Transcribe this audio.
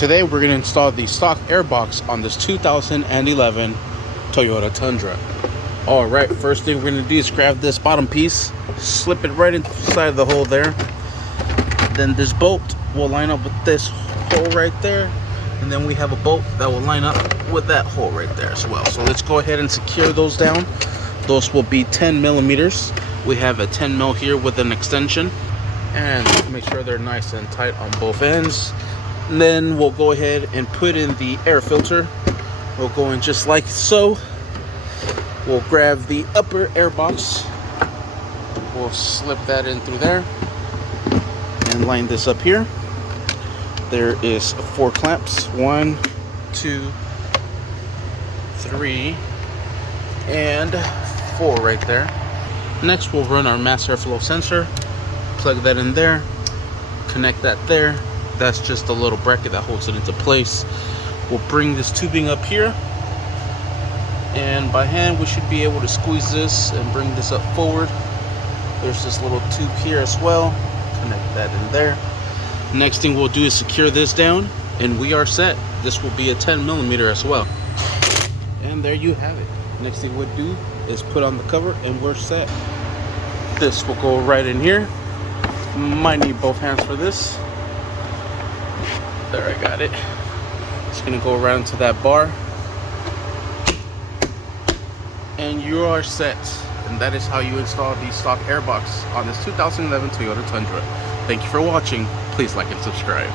Today we're going to install the stock airbox on this 2011 Toyota Tundra. Alright, first thing we're going to do is grab this bottom piece, slip it right inside the hole there. Then this bolt will line up with this hole right there. And then we have a bolt that will line up with that hole right there as well. So let's go ahead and secure those down. Those will be 10 millimeters. We have a 10 mil here with an extension. And make sure they're nice and tight on both ends. And then we'll go ahead and put in the air filter. We'll go in just like so. We'll grab the upper air box. We'll slip that in through there and line this up here. There is 4 clamps, 1, 2, 3, and 4 right there. Next, we'll run our mass airflow sensor, plug that in there, connect that there. That's just a little bracket that holds it into place. We'll bring this tubing up here, and by hand we should be able to squeeze this and bring this up forward. There's this little tube here as well. Connect that in there. Next thing we'll do is secure this down, and we are set. This will be a 10 millimeter as well. And there you have it. Next thing we'll do is put on the cover, and we're set. This will go right in here. Might need both hands for this. There, I got it. It's gonna go around to that bar, and you are set. And that is how you install the stock airbox on this 2011 Toyota Tundra. Thank you for watching. Please like and subscribe.